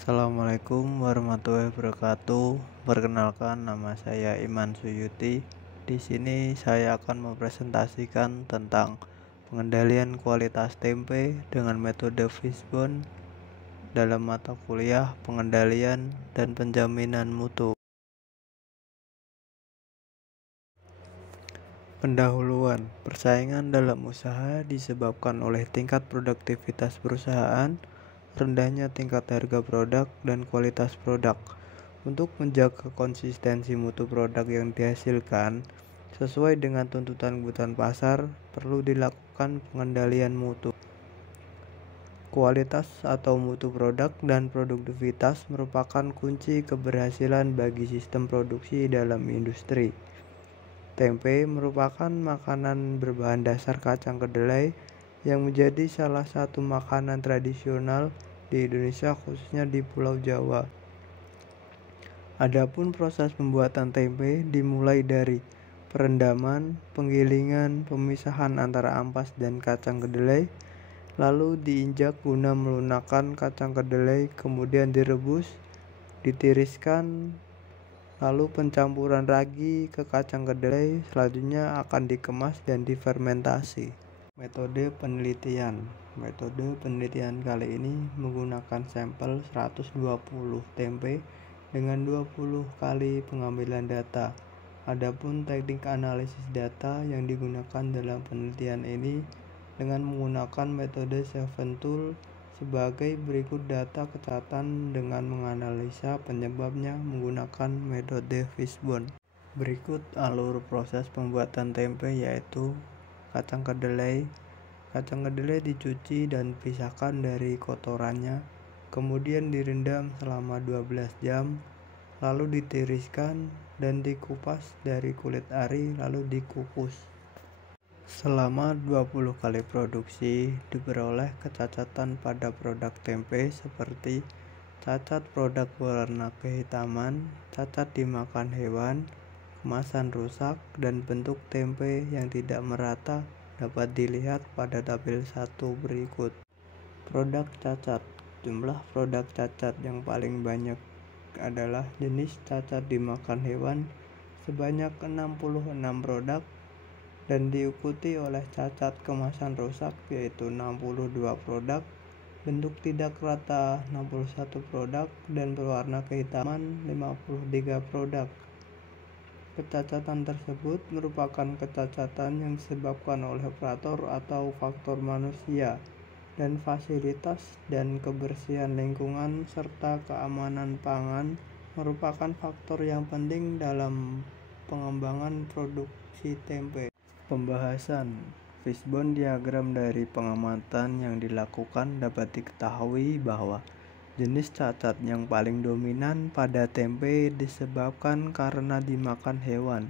Assalamualaikum warahmatullahi wabarakatuh. Perkenalkan, nama saya Iman Suyuti. Di sini saya akan mempresentasikan tentang pengendalian kualitas tempe dengan metode Fishbone dalam mata kuliah pengendalian dan penjaminan mutu. Pendahuluan, persaingan dalam usaha disebabkan oleh tingkat produktivitas perusahaan, rendahnya tingkat harga produk, dan kualitas produk. Untuk menjaga konsistensi mutu produk yang dihasilkan sesuai dengan tuntutan kebutuhan pasar, perlu dilakukan pengendalian mutu. Kualitas atau mutu produk dan produktivitas merupakan kunci keberhasilan bagi sistem produksi dalam industri. Tempe merupakan makanan berbahan dasar kacang kedelai yang menjadi salah satu makanan tradisional di Indonesia, khususnya di Pulau Jawa. Adapun proses pembuatan tempe dimulai dari perendaman, penggilingan, pemisahan antara ampas dan kacang kedelai, lalu diinjak guna melunakkan kacang kedelai, kemudian direbus, ditiriskan, lalu pencampuran ragi ke kacang kedelai, selanjutnya akan dikemas dan difermentasi. Metode penelitian kali ini menggunakan sampel 120 tempe dengan 20 kali pengambilan data. Adapun teknik analisis data yang digunakan dalam penelitian ini dengan menggunakan metode Seven Tool sebagai berikut. Data catatan dengan menganalisa penyebabnya menggunakan metode Fishbone. Berikut alur proses pembuatan tempe, yaitu kacang kedelai dicuci dan pisahkan dari kotorannya, kemudian direndam selama 12 jam, lalu ditiriskan dan dikupas dari kulit ari, lalu dikukus. Selama 20 kali produksi diperoleh kecacatan pada produk tempe seperti cacat produk warna kehitaman, cacat dimakan hewan, kemasan rusak, dan bentuk tempe yang tidak merata dapat dilihat pada tabel 1 berikut. Produk cacat. Jumlah produk cacat yang paling banyak adalah jenis cacat dimakan hewan sebanyak 66 produk dan diikuti oleh cacat kemasan rusak yaitu 62 produk, bentuk tidak rata 61 produk, dan berwarna kehitaman 53 produk. Kecacatan tersebut merupakan kecacatan yang disebabkan oleh operator atau faktor manusia, dan fasilitas dan kebersihan lingkungan serta keamanan pangan merupakan faktor yang penting dalam pengembangan produksi tempe. Pembahasan Fishbone diagram. Dari pengamatan yang dilakukan dapat diketahui bahwa jenis cacat yang paling dominan pada tempe disebabkan karena dimakan hewan.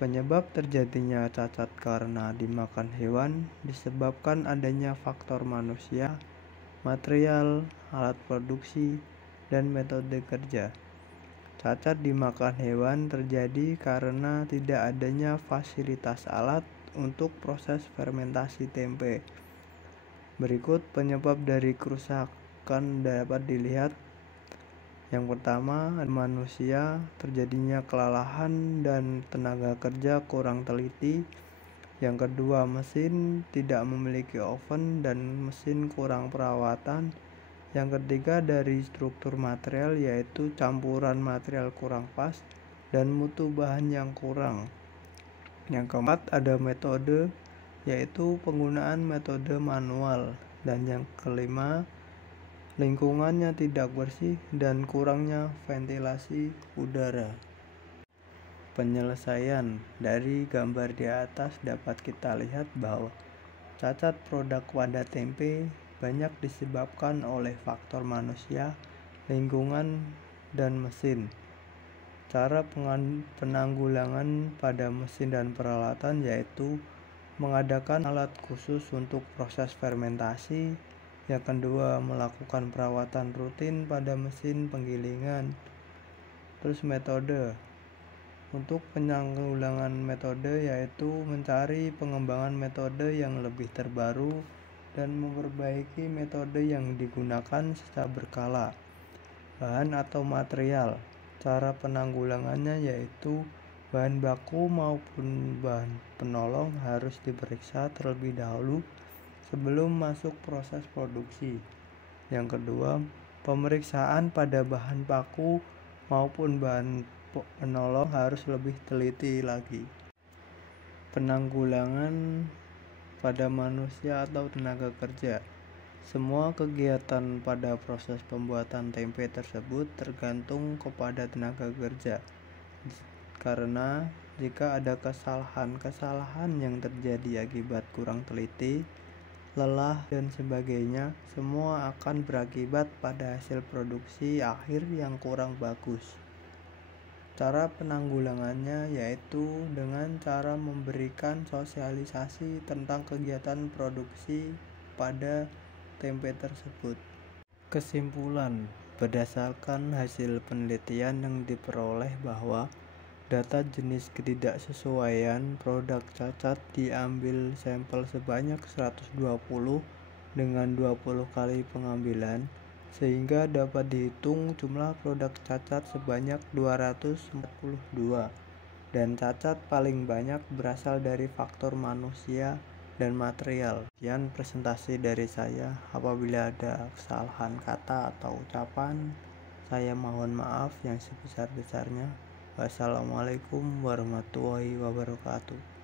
Penyebab terjadinya cacat karena dimakan hewan disebabkan adanya faktor manusia, material, alat produksi, dan metode kerja. Cacat dimakan hewan terjadi karena tidak adanya fasilitas alat untuk proses fermentasi tempe. Berikut penyebab dari kerusakan dapat dilihat. Yang pertama, manusia, terjadinya kelelahan dan tenaga kerja kurang teliti. Yang kedua, mesin tidak memiliki oven dan mesin kurang perawatan. Yang ketiga, dari struktur material, yaitu campuran material kurang pas dan mutu bahan yang kurang. Yang keempat, ada metode, yaitu penggunaan metode manual. Dan yang kelima, lingkungannya tidak bersih dan kurangnya ventilasi udara. Penyelesaian. Dari gambar di atas dapat kita lihat bahwa cacat produk pada tempe banyak disebabkan oleh faktor manusia, lingkungan, dan mesin. Cara penanggulangan pada mesin dan peralatan yaitu mengadakan alat khusus untuk proses fermentasi. Yang kedua, melakukan perawatan rutin pada mesin penggilingan. Terus metode. Untuk penanggulangan metode yaitu mencari pengembangan metode yang lebih terbaru dan memperbaiki metode yang digunakan secara berkala. Bahan atau material. Cara penanggulangannya yaitu bahan baku maupun bahan penolong harus diperiksa terlebih dahulu sebelum masuk proses produksi. Yang kedua, pemeriksaan pada bahan baku maupun bahan penolong harus lebih teliti lagi. Penanggulangan pada manusia atau tenaga kerja. Semua kegiatan pada proses pembuatan tempe tersebut tergantung kepada tenaga kerja. Karena jika ada kesalahan-kesalahan yang terjadi akibat kurang teliti, lelah dan sebagainya, semua akan berakibat pada hasil produksi akhir yang kurang bagus. Cara penanggulangannya yaitu dengan cara memberikan sosialisasi tentang kegiatan produksi pada tempe tersebut. Kesimpulan, berdasarkan hasil penelitian yang diperoleh bahwa data jenis ketidaksesuaian produk cacat diambil sampel sebanyak 120 dengan 20 kali pengambilan, sehingga dapat dihitung jumlah produk cacat sebanyak 242, dan cacat paling banyak berasal dari faktor manusia dan material. Sekian presentasi dari saya. Apabila ada kesalahan kata atau ucapan, saya mohon maaf yang sebesar-besarnya. Wassalamualaikum warahmatullahi wabarakatuh.